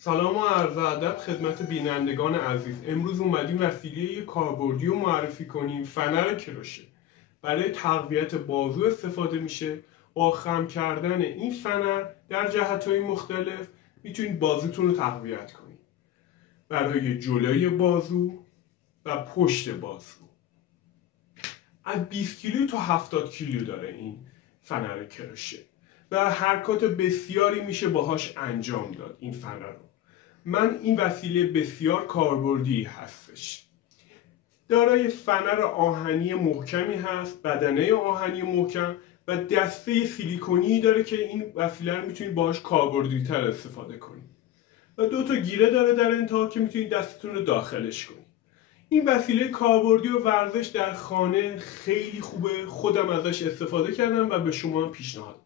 سلام و عرض ادب خدمت بینندگان عزیز. امروز اومدیم وسیله کاربردی رو معرفی کنیم. فنر کروشه برای تقویت بازو استفاده میشه. با خم کردن این فنر در جهت‌های مختلف میتونید بازوتون رو تقویت کنید، برای جلوی بازو و پشت بازو. از 20 کیلو تا 70 کیلو داره این فنر کروشه و حرکات بسیاری میشه باهاش انجام داد. این فنر رو این وسیله بسیار کاربردی هستش. دارای فنر آهنی محکمی هست، بدنه آهنی محکم و دسته سیلیکونی داره که این وسیله رو میتونید باهاش کاربردی تر استفاده کنید و 2 تا گیره داره در انتها که میتونید دستتون رو داخلش کنید. این وسیله کاربردی و ورزش در خانه خیلی خوبه. خودم ازش استفاده کردم و به شما پیشنهاد